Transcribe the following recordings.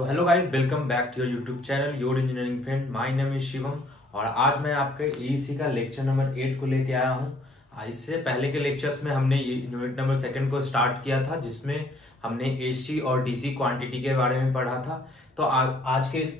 So hello guys, welcome back to your YouTube channel your engineering friend. My name is Shivam और आज मैं आपके EEC का lecture number 8 को लेके आया हूँ। इससे पहले के लेक्चर्स में हमने यूनिट नंबर 2 को स्टार्ट किया था, जिसमें हमने एसी और डीसी क्वांटिटी के बारे में पढ़ा था। तो आज के इस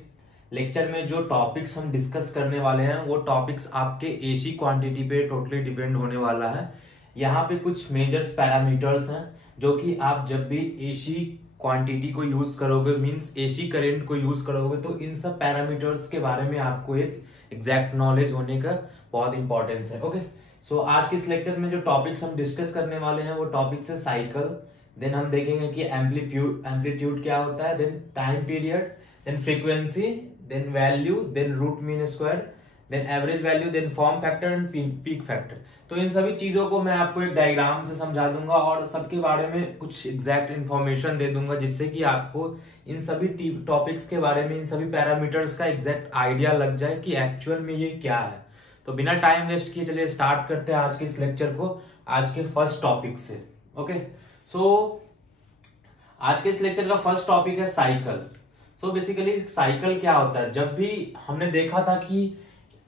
लेक्चर में जो टॉपिक्स हम डिस्कस करने वाले हैं वो टॉपिक्स आपके एसी क्वांटिटी पे टोटली डिपेंड होने वाला है। यहाँ पे कुछ मेजर्स पैरामीटर्स हैं जो कि आप जब भी एसी क्वांटिटी को यूज करोगे, मींस एसी करंट को यूज करोगे, तो इन सब पैरामीटर्स के बारे में आपको एक एग्जैक्ट नॉलेज होने का बहुत इंपॉर्टेंस है। ओके, सो आज के इस लेक्चर में जो टॉपिक्स हम डिस्कस करने वाले हैं वो टॉपिक्स है साइकिल, देन हम देखेंगे कि एम्पलीट्यूड क्या होता है, then time period, then frequency, then value, then root mean square, then average value, then form factor and peak factor. तो इन सभी चीजों को मैं आपको एक डायग्राम से समझा दूंगा और सबके बारे में कुछ एग्जैक्ट इन्फॉर्मेशन दे दूंगा, जिससे कि आपको इन सभी टॉपिक्स के बारे में, इन सभी पैरामीटर्स का एग्जैक्ट आइडिया लग जाए कि एक्चुअल में ये क्या है। तो बिना टाइम वेस्ट किए चलिए स्टार्ट करते हैं आज के इस लेक्चर को, आज के फर्स्ट टॉपिक से। ओके, सो आज के इस लेक्चर का फर्स्ट टॉपिक है साइकिल। सो बेसिकली साइकिल क्या होता है? जब भी हमने देखा था कि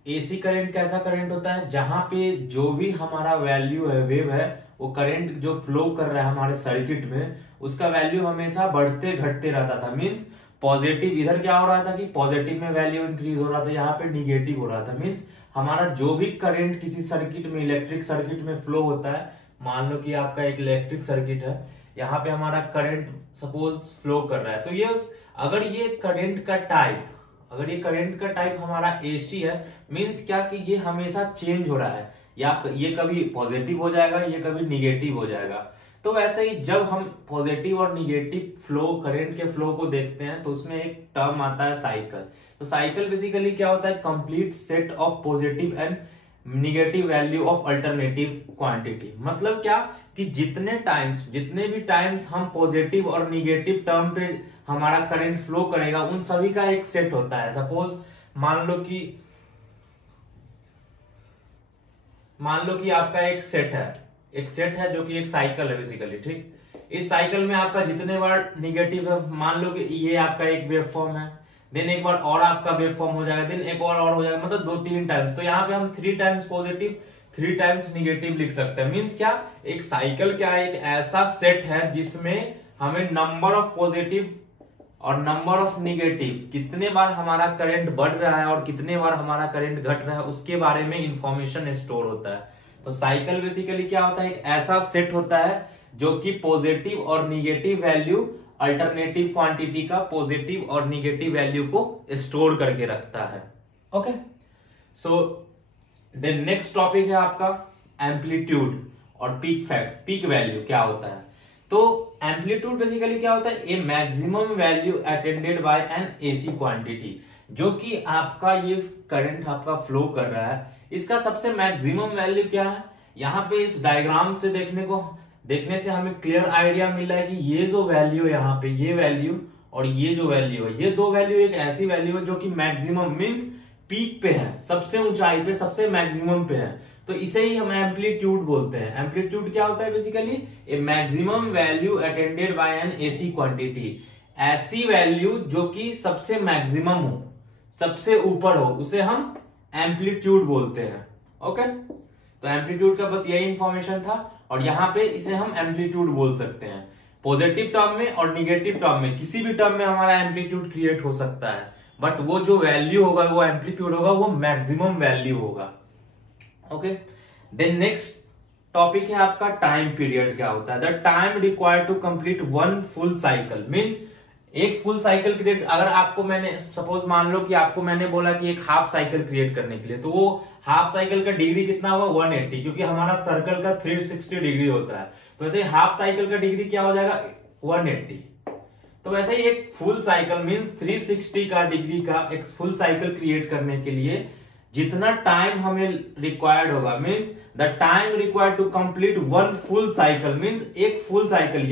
एसी करंट कैसा करंट होता है, जहां पे जो भी हमारा वैल्यू है, वेव है, वो करंट जो फ्लो कर रहा है हमारे सर्किट में, उसका वैल्यू हमेशा बढ़ते घटते रहता था। मींस पॉजिटिव इधर क्या हो रहा था कि पॉजिटिव में वैल्यू इंक्रीज हो रहा था, यहाँ पे निगेटिव हो रहा था। मींस हमारा जो भी करंट किसी सर्किट में, इलेक्ट्रिक सर्किट में फ्लो होता है, मान लो कि आपका एक इलेक्ट्रिक सर्किट है, यहाँ पे हमारा करंट सपोज फ्लो कर रहा है, तो ये अगर ये करंट का टाइप हमारा एसी है, मींस क्या कि ये हमेशा चेंज हो रहा है, या ये कभी पॉजिटिव हो जाएगा, ये कभी निगेटिव हो जाएगा। तो वैसे ही जब हम पॉजिटिव और निगेटिव फ्लो, करंट के फ्लो को देखते हैं, तो उसमें एक टर्म आता है साइकिल। तो साइकिल बेसिकली क्या होता है? Complete set of positive and negative value of alternative quantity. मतलब क्या कि जितने भी टाइम्स हम पॉजिटिव और निगेटिव टर्म पे हमारा करंट फ्लो करेगा, उन सभी का एक सेट होता है। सपोज मान लो कि आपका एक सेट है जो कि एक साइकिल है बेसिकली, ठीक। इस साइकिल में आपका जितने बार निगेटिव है, मान लो कि ये आपका एक वेव फॉर्म है, देन एक बार और आपका वेव फॉर्म हो जाएगा, देन एक और हो जाएगा, मतलब 2-3 टाइम्स। तो यहाँ पे हम 3 टाइम्स पॉजिटिव, 3 टाइम्स निगेटिव लिख सकते हैं। मीन्स क्या, एक साइकिल क्या है? एक ऐसा सेट है जिसमें हमें नंबर ऑफ पॉजिटिव और नंबर ऑफ निगेटिव, कितने बार हमारा करंट बढ़ रहा है और कितने बार हमारा करंट घट रहा है, उसके बारे में इंफॉर्मेशन स्टोर होता है। तो साइकिल बेसिकली क्या होता है? एक ऐसा सेट होता है जो कि पॉजिटिव और निगेटिव वैल्यू, अल्टरनेटिव क्वांटिटी का पॉजिटिव और निगेटिव वैल्यू को स्टोर करके रखता है। Okay, so then next topic है आपका एम्पलीट्यूड और पीक वैल्यू क्या होता है। तो एम्पलीट्यूड बेसिकली क्या होता है? A maximum value attended by an AC quantity. जो कि आपका ये करंट आपका फ्लो कर रहा है, इसका सबसे मैक्सिमम वैल्यू क्या है? यहाँ पे इस डायग्राम से देखने से हमें क्लियर आइडिया मिल रहा है कि ये जो वैल्यू यहाँ पे, ये वैल्यू और ये जो वैल्यू है, ये दो वैल्यू एक ऐसी वैल्यू है जो कि मैक्सिमम मींस पीक पे है, सबसे ऊंचाई पे, सबसे मैक्सिमम पे है। तो इसे ही हम एम्पलीट्यूड बोलते हैं। एम्पलीट्यूड क्या होता है? Basically A maximum value attended by an AC quantity. ऐसी वैल्यू जो कि सबसे मैक्सिमम हो, सबसे ऊपर हो, उसे हम एम्पलीट्यूड बोलते हैं। ओके, तो एम्पलीट्यूड का बस यही इंफॉर्मेशन था और यहाँ पे इसे हम एम्पलीट्यूड बोल सकते हैं। पॉजिटिव टर्म में और निगेटिव टर्म में, किसी भी टर्म में हमारा एम्पलीट्यूड क्रिएट हो सकता है, बट वो जो वैल्यू होगा, वो एम्पलीट्यूड होगा, वो मैक्सिमम वैल्यू होगा। ओके, देन नेक्स्ट टॉपिक है आपका टाइम पीरियड क्या होता है। The time required to complete one full cycle. Mean एक फुल साइकिल क्रिएट, अगर आपको मैंने सपोज मान लो कि आपको मैंने बोला कि एक हाफ साइकिल क्रिएट करने के लिए, तो वो हाफ साइकिल का डिग्री कितना होगा? 180, क्योंकि हमारा सर्कल का 360 डिग्री होता है। तो वैसे हाफ साइकिल का डिग्री क्या हो जाएगा? 180। तो वैसे ही एक फुल साइकिल मींस 360 का डिग्री का एक फुल साइकिल क्रिएट करने के लिए जितना टाइम हमें रिक्वायर्ड होगा, means the time required to complete one full cycle, means एक फुल साइकिल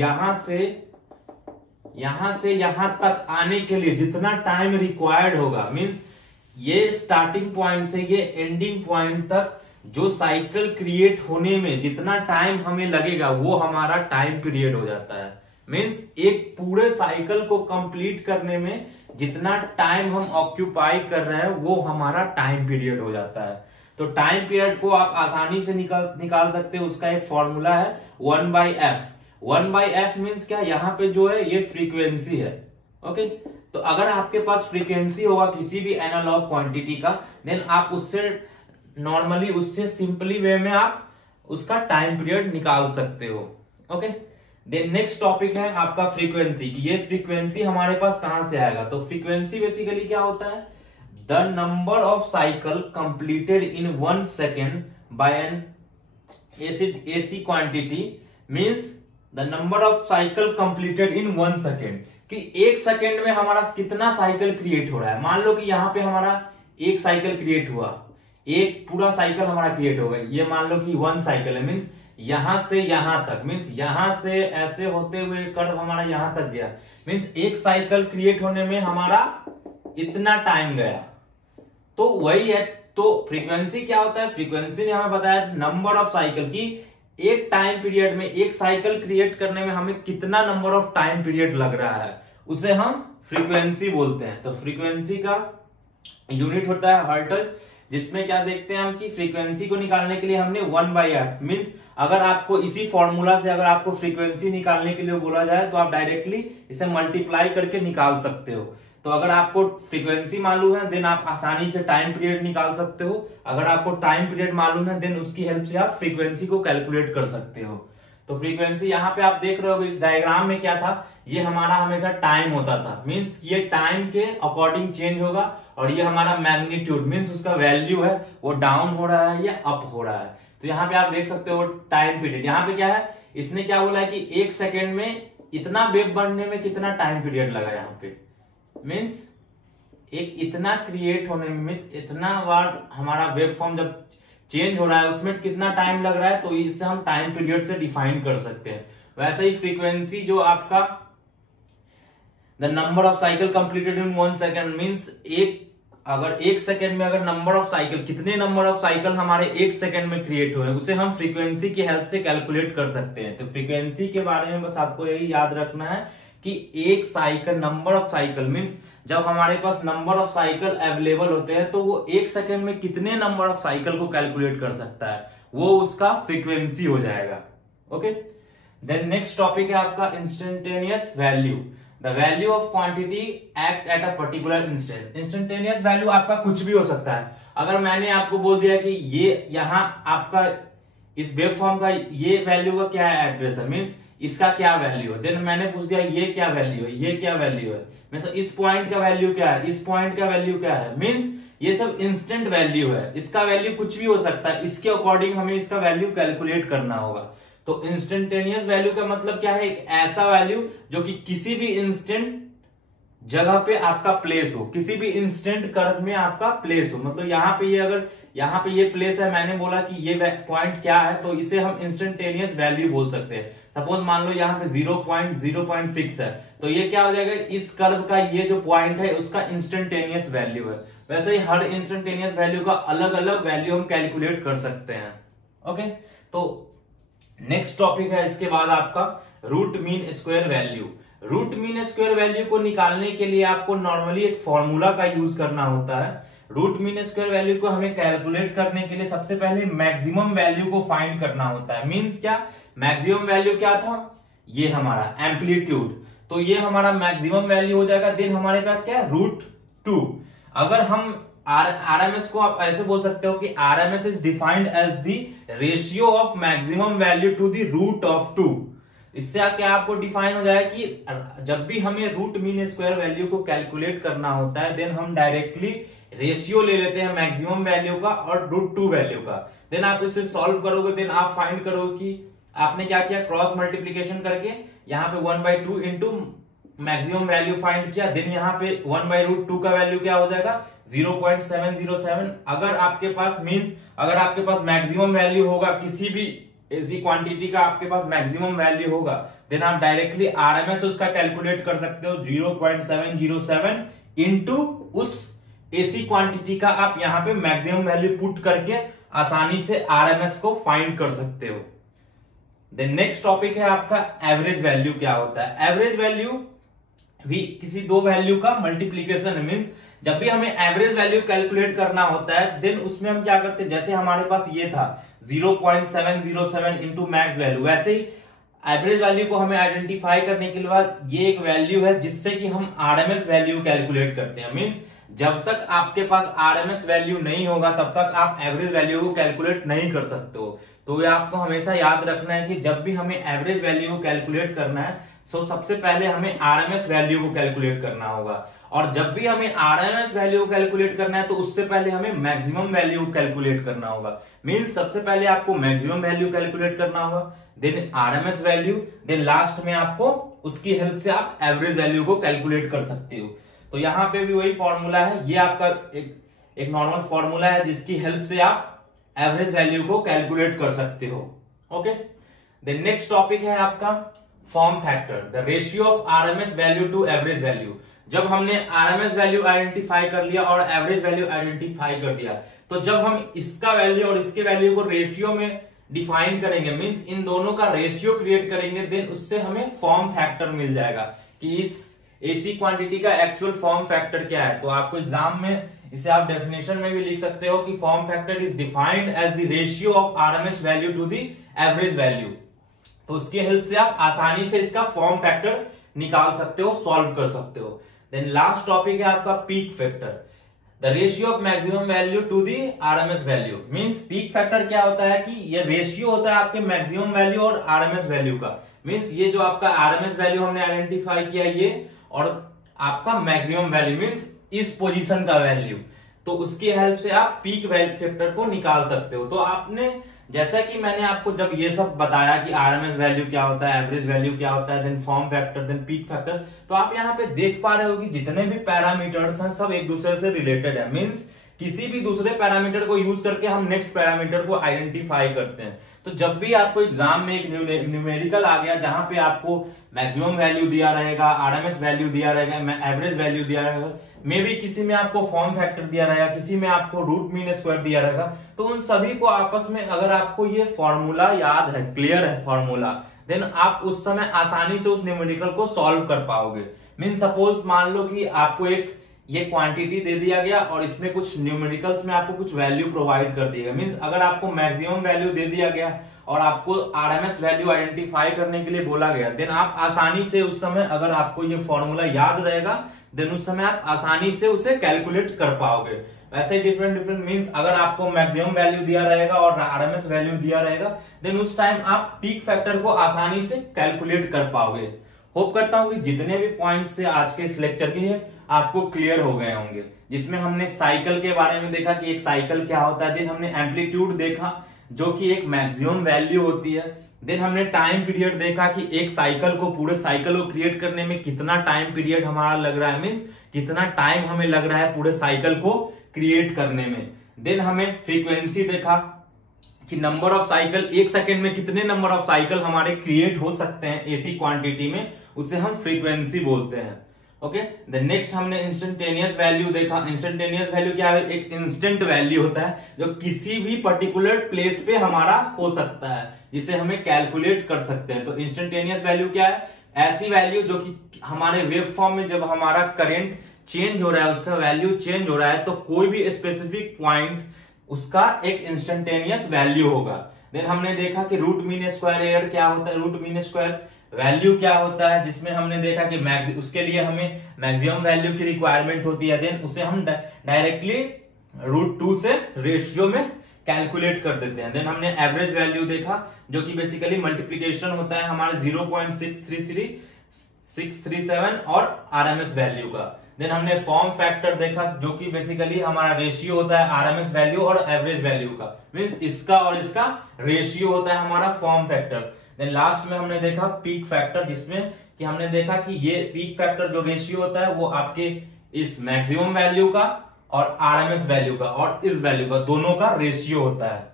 यहां से यहां तक आने के लिए जितना टाइम रिक्वायर्ड होगा, मींस ये स्टार्टिंग पॉइंट से ये एंडिंग पॉइंट तक जो साइकिल क्रिएट होने में जितना टाइम हमें लगेगा, वो हमारा टाइम पीरियड हो जाता है। मींस एक पूरे साइकिल को कंप्लीट करने में जितना टाइम हम ऑक्यूपाई कर रहे हैं वो हमारा टाइम पीरियड हो जाता है। तो टाइम पीरियड को आप आसानी से निकाल सकते हो। उसका एक फॉर्मूला है 1/f। 1/f मींस क्या, यहाँ पे जो है ये फ्रीक्वेंसी है। ओके, तो अगर आपके पास फ्रीक्वेंसी होगा किसी भी एनालॉग क्वांटिटी का, देन आप उससे नॉर्मली उससे सिंपली वे में आप उसका टाइम पीरियड निकाल सकते हो। ओके, देन नेक्स्ट टॉपिक है आपका फ्रीक्वेंसी। ये फ्रीक्वेंसी हमारे पास कहां से आएगा? तो फ्रीक्वेंसी बेसिकली क्या होता है? The number of cycle completed in 1 second by an AC quantity means the number of cycle completed in 1 second, कि 1 सेकेंड में हमारा कितना साइकिल क्रिएट हो रहा है। मान लो कि यहाँ पे हमारा एक साइकिल क्रिएट हुआ, एक पूरा साइकिल हमारा क्रिएट हो गया। ये मान लो कि 1 साइकिल है, मींस यहां से यहां तक, मींस यहां से ऐसे होते हुए कर्व हमारा यहां तक गया, मींस एक साइकिल क्रिएट होने में हमारा इतना टाइम गया। तो वही है। तो फ्रीक्वेंसी क्या होता है? फ्रीक्वेंसी ने हमें बताया नंबर ऑफ साइकिल, की एक टाइम पीरियड में एक साइकिल क्रिएट करने में हमें कितना नंबर ऑफ टाइम पीरियड लग रहा है, उसे हम फ्रीक्वेंसी बोलते हैं। तो फ्रीक्वेंसी का यूनिट होता है हर्ट्ज, जिसमें क्या देखते हैं हम कि फ्रीक्वेंसी को निकालने के लिए हमने 1/f मींस अगर आपको इसी फॉर्मूला से अगर आपको फ्रीक्वेंसी निकालने के लिए बोला जाए तो आप डायरेक्टली इसे मल्टीप्लाई करके निकाल सकते हो। तो अगर आपको फ्रीक्वेंसी मालूम है देन आप आसानी से टाइम पीरियड निकाल सकते हो। अगर आपको टाइम पीरियड मालूम है देन उसकी हेल्प से आप फ्रीक्वेंसी को कैलकुलेट कर सकते हो। तो फ्रीक्वेंसी यहाँ पे आप देख रहे हो इस डायग्राम में क्या था, ये हमारा हमेशा टाइम होता था, मींस ये टाइम के अकॉर्डिंग चेंज होगा। और ये हमारा मैग्नीट्यूड मींस उसका वैल्यू है वो डाउन हो रहा है या अप हो रहा है। तो यहाँ पे आप देख सकते हो टाइम पीरियड। यहाँ पे क्या है, इसने क्या बोला है कि 1 सेकेंड में इतना वेव बनने में कितना टाइम पीरियड लगा। यहाँ पे मीन्स एक इतना क्रिएट होने में इतना बार हमारा वेव फॉर्म जब चेंज हो रहा है उसमें कितना टाइम लग रहा है, तो इससे हम टाइम पीरियड से डिफाइन कर सकते हैं। वैसे ही फ्रीक्वेंसी जो आपका the number of cycle completed in 1 second means अगर 1 सेकेंड में अगर नंबर ऑफ साइकिल, कितने नंबर ऑफ साइकिल हमारे 1 सेकेंड में क्रिएट हुए उसे हम फ्रीक्वेंसी की हेल्प से कैलकुलेट कर सकते हैं। तो फ्रीक्वेंसी के बारे में बस आपको यही याद रखना है कि एक cycle, number of cycle means जब हमारे पास नंबर ऑफ साइकिल अवेलेबल होते हैं तो वो 1 सेकेंड में कितने नंबर ऑफ साइकिल को कैलकुलेट कर सकता है, वो उसका फ्रीक्वेंसी हो जाएगा। ओके, देन नेक्स्ट टॉपिक है आपका instantaneous value. The value of quantity act at a particular instance. Instantaneous value आपका कुछ भी हो सकता है। अगर मैंने आपको बोल दिया कि ये यहाँ आपका इस वेव फॉर्म का ये वैल्यू का क्या है एड्रेस है, मीन्स इसका क्या वैल्यू है, देन मैंने पूछ दिया ये क्या वैल्यू है, ये क्या वैल्यू है, मीन्स इस पॉइंट का वैल्यू क्या है, इस पॉइंट का वैल्यू क्या है, मीन्स ये सब इंस्टेंट वैल्यू है। इसका वैल्यू कुछ भी हो सकता है, इसके अकॉर्डिंग हमें इसका वैल्यू कैलकुलेट करना होगा। तो इंस्टेंटेनियस वैल्यू का मतलब क्या है, एक ऐसा वैल्यू जो कि किसी भी इंस्टेंट जगह पे आपका प्लेस हो, किसी भी इंस्टेंट कर्व में आपका प्लेस हो। मतलब यहाँ पे ये अगर यहाँ पे ये प्लेस है, मैंने बोला कि ये पॉइंट क्या है, तो इसे हम इंस्टेंटेनियस वैल्यू बोल सकते हैं। सपोज मान लो यहाँ पे 0.06 है, तो ये क्या हो जाएगा, इस कर्व का ये जो पॉइंट है उसका इंस्टेंटेनियस वैल्यू है। वैसे ही हर इंस्टेंटेनियस वैल्यू का अलग अलग वैल्यू हम कैलकुलेट कर सकते हैं। ओके, तो नेक्स्ट टॉपिक है इसके बाद आपका root mean square value. Root mean square value को निकालने के लिए आपको नॉर्मली एक फॉर्मूला का यूज करना होता है। रूट मीन स्क्वायर वैल्यू को हमें कैलकुलेट करने के लिए सबसे पहले मैक्सिमम वैल्यू को फाइंड करना होता है। मींस क्या, मैक्सिमम वैल्यू क्या था, ये हमारा एम्पलीट्यूड, तो ये हमारा मैक्सिमम वैल्यू हो जाएगा। देन हमारे पास क्या है, √2। अगर हम आरएमएस को आप ऐसे बोल सकते हो कि RMS is defined as the ratio of maximum value to the √2। इससे क्या आपको डिफाइन हो जाए कि जब भी हमें रूट मीन स्क्वायर वैल्यू को कैलकुलेट करना होता है देन हम डायरेक्टली रेशियो ले लेते हैं मैक्सिमम वैल्यू का और √2 वैल्यू का। देन आप इसे सॉल्व करोगे, देन आप फाइंड करोगे कि आपने क्या किया, क्रॉस मल्टीप्लीकेशन करके यहाँ पे 1/2 इंटू मैक्सिमम वैल्यू फाइंड किया। देन यहाँ पे 1/√2 का वैल्यू क्या हो जाएगा, 0.707। अगर आपके पास मींस अगर आपके पास मैक्सिमम वैल्यू होगा, किसी भी ऐसी क्वांटिटी का आपके पास मैक्सिमम वैल्यू होगा, देन आप डायरेक्टली आरएमएस उसका कैलकुलेट कर सकते हो। 0.707 इंटू उस एसी क्वांटिटी का आप यहाँ पे मैक्सिमम वैल्यू पुट करके आसानी से आरएमएस को फाइंड कर सकते हो। देन नेक्स्ट टॉपिक है आपका एवरेज वैल्यू क्या होता है। एवरेज वैल्यू भी किसी दो वैल्यू का मल्टीप्लीकेशन है। मींस जब भी हमें एवरेज वैल्यू कैलकुलेट करना होता है देन उसमें हम क्या करते हैं, जैसे हमारे पास ये था 0.707 इंटू मैक्स वैल्यू, वैसे ही एवरेज वैल्यू को हमें आइडेंटिफाई करने के बाद ये एक वैल्यू है जिससे कि हम आरएमएस वैल्यू कैलकुलेट करते हैं। मींस जब तक आपके पास आरएमएस वैल्यू नहीं होगा तब तक आप एवरेज वैल्यू को कैलकुलेट नहीं कर सकते हो। तो ये आपको हमेशा याद रखना है कि जब भी हमें एवरेज वैल्यू को कैलकुलेट करना है तो सबसे पहले हमें आरएमएस वैल्यू को कैलकुलेट करना होगा, और जब भी हमें आरएमएस वैल्यू को कैलकुलेट करना है तो उससे पहले हमें मैक्सिमम वैल्यू को कैलकुलेट करना होगा। मींस सबसे पहले आपको मैक्सिमम वैल्यू कैलकुलेट करना होगा, then RMS value, then last में आपको उसकी हेल्प से आप एवरेज वैल्यू को कैलकुलेट कर सकते हो। तो यहाँ पे भी वही फॉर्मूला है, ये आपका एक नॉर्मल फॉर्मूला है जिसकी हेल्प से आप एवरेज वैल्यू को कैलकुलेट कर सकते हो। ओके, देन नेक्स्ट टॉपिक है आपका form factor, the ratio of RMS value to average value. जब हमने आरएमएस वैल्यू आइडेंटिफाई कर लिया और एवरेज वैल्यू आइडेंटिफाई कर दिया, तो जब हम इसका वैल्यू और इसके वैल्यू को रेशियो में डिफाइन करेंगे, मींस इन दोनों का रेशियो क्रिएट करेंगे, देन उससे हमें फॉर्म फैक्टर मिल जाएगा कि इस एसी क्वांटिटी का एक्चुअल फॉर्म फैक्टर क्या है। तो आपको एग्जाम में इसे आप डेफिनेशन में भी लिख सकते हो कि form factor is defined as the ratio of RMS value to the average value. तो उसकी हेल्प से आप आसानी से इसका फॉर्म फैक्टर निकाल सकते हो, सॉल्व कर सकते हो। देन लास्ट टॉपिक है आपका peak factor, the ratio of maximum value to the RMS value. Means peak factor क्या होता है कि ये रेशियो होता है आपके मैक्सिमम वैल्यू और आरएमएस वैल्यू का। मींस ये जो आपका आरएमएस वैल्यू हमने आइडेंटिफाई किया ये, और आपका मैक्सिमम वैल्यू मींस इस पोजीशन का वैल्यू, तो उसकी हेल्प से आप पीक फैक्टर को निकाल सकते हो। तो आपने जैसा कि मैंने आपको जब ये सब बताया कि आरएमएस वैल्यू क्या होता है, एवरेज वैल्यू क्या होता है, then form factor, then peak factor, तो आप यहाँ पे देख पा रहे हो कि जितने भी पैरामीटर्स हैं सब एक दूसरे से रिलेटेड है। मींस किसी भी दूसरे पैरामीटर को यूज करके हम नेक्स्ट पैरामीटर को आइडेंटिफाई करते हैं। तो जब भी आपको एग्जाम में एक न्यूमेरिकल आ गया जहां पे आपको मैक्सिमम वैल्यू दिया रहेगा, आरएमएस वैल्यू दिया रहेगा, एवरेज वैल्यू दिया रहेगा, मे भी किसी में आपको फॉर्म फैक्टर दिया रहेगा, किसी में आपको रूट मीन स्क्वायर दिया रहेगा, तो उन सभी को आपस में अगर आपको ये फॉर्मूला याद है, क्लियर है फॉर्मूला, देन आप उस समय आसानी से उस न्यूमेरिकल को सॉल्व कर पाओगे। मीन सपोज मान लो कि आपको एक ये क्वांटिटी दे दिया गया और इसमें कुछ न्यूमेरिकल्स में आपको कुछ वैल्यू प्रोवाइड कर दिया गया। मींस अगर आपको मैक्सिमम वैल्यू दे दिया गया और आपको आरएमएस वैल्यू आइडेंटिफाई करने के लिए बोला गया, देन आप आसानी से उस समय अगर आपको ये फॉर्मूला याद रहेगा देन उस समय आप आसानी से उसे कैलकुलेट कर पाओगे। वैसे डिफरेंट मींस अगर आपको मैक्सिमम वैल्यू दिया रहेगा और आरएमएस वैल्यू दिया रहेगा देन उस टाइम आप पीक फैक्टर को आसानी से कैलकुलेट कर पाओगे। होप करता हूं कि जितने भी पॉइंट्स थे आज के इस लेक्चर के आपको क्लियर हो गए होंगे, जिसमें हमने साइकिल के बारे में देखा कि एक साइकिल क्या होता है, देन हमने एम्पलीट्यूड देखा जो कि एक मैक्सिमम वैल्यू होती है, देन हमने टाइम पीरियड देखा कि एक साइकिल को पूरे साइकिल को क्रिएट करने में कितना टाइम पीरियड हमारा लग रहा है, मींस कितना टाइम हमें लग रहा है पूरे साइकिल को क्रिएट करने में। देन हमें फ्रीक्वेंसी देखा कि नंबर ऑफ साइकिल, एक सेकेंड में कितने नंबर ऑफ साइकिल हमारे क्रिएट हो सकते हैं एसी क्वांटिटी में, उसे हम फ्रीक्वेंसी बोलते हैं। ओके, देन नेक्स्ट हमने इंस्टेंटेनियस वैल्यू देखा। इंस्टेंटेनियस वैल्यू क्या है, एक इंस्टेंट वैल्यू होता है जो किसी भी पर्टिकुलर प्लेस पे हमारा हो सकता है, जिसे हमें कैलकुलेट कर सकते हैं। तो इंस्टेंटेनियस वैल्यू क्या है, ऐसी वैल्यू जो कि हमारे वेव फॉर्म में जब हमारा करंट चेंज हो रहा है, उसका वैल्यू चेंज हो रहा है, तो कोई भी स्पेसिफिक पॉइंट उसका एक इंस्टेंटेनियस वैल्यू होगा। देन हमने देखा कि रूट मीन स्क्वायर एरर क्या होता है, रूट मीन स्क्वायर वैल्यू क्या होता है, जिसमें हमने देखा कि उसके लिए हमें मैक्सिमम वैल्यू की रिक्वायरमेंट होती है, देन उसे हम डायरेक्टली √2 से रेशियो में कैलकुलेट कर देते हैं। देन हमने एवरेज वैल्यू देखा जो कि बेसिकली मल्टीप्लीकेशन होता है हमारे 0.637 और आरएमएस वैल्यू का। देन हमने फॉर्म फैक्टर देखा जो कि बेसिकली हमारा रेशियो होता है आरएमएस वैल्यू और एवरेज वैल्यू का, मींस इसका और इसका रेशियो होता है हमारा फॉर्म फैक्टर। देन लास्ट में हमने देखा पीक फैक्टर, जिसमें कि हमने देखा कि ये पीक फैक्टर जो रेशियो होता है वो आपके इस मैक्सिमम वैल्यू का और आरएमएस वैल्यू का और इस वैल्यू का दोनों का रेशियो होता है।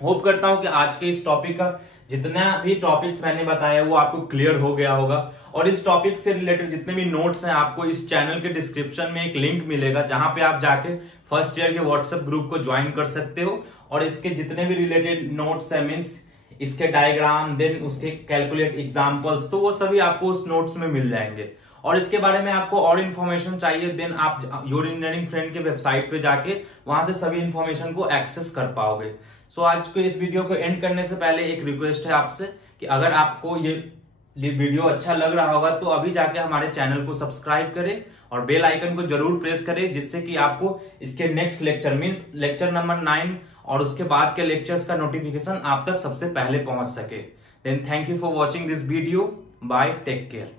होप करता हूं कि आज के इस टॉपिक का जितना भी टॉपिक्स मैंने बताया वो आपको क्लियर हो गया होगा, और इस टॉपिक से रिलेटेड जितने भी नोट्स हैं आपको इस चैनल के डिस्क्रिप्शन में एक लिंक मिलेगा जहां पे आप जाके फर्स्ट ईयर के व्हाट्सएप ग्रुप को ज्वाइन कर सकते हो, और इसके जितने भी रिलेटेड नोट्स है, मीन्स इसके डायग्राम, देन उसके कैलकुलेट एग्जांपल्स, तो वो सभी आपको उस नोट्स में मिल जाएंगे। और इसके बारे में आपको और इन्फॉर्मेशन चाहिए, देन आप योर इंजीनियरिंग फ्रेंड के वेबसाइट पे जाके वहां से सभी इन्फॉर्मेशन को एक्सेस कर पाओगे। सो आज को इस वीडियो को एंड करने से पहले एक रिक्वेस्ट है आपसे कि अगर आपको ये वीडियो अच्छा लग रहा होगा तो अभी जाके हमारे चैनल को सब्सक्राइब करें और बेल आइकन को जरूर प्रेस करें, जिससे कि आपको इसके next lecture means lecture number 9 और उसके बाद के लेक्चर्स का नोटिफिकेशन आप तक सबसे पहले पहुंच सके। Then thank you for watching this video. Bye, take care.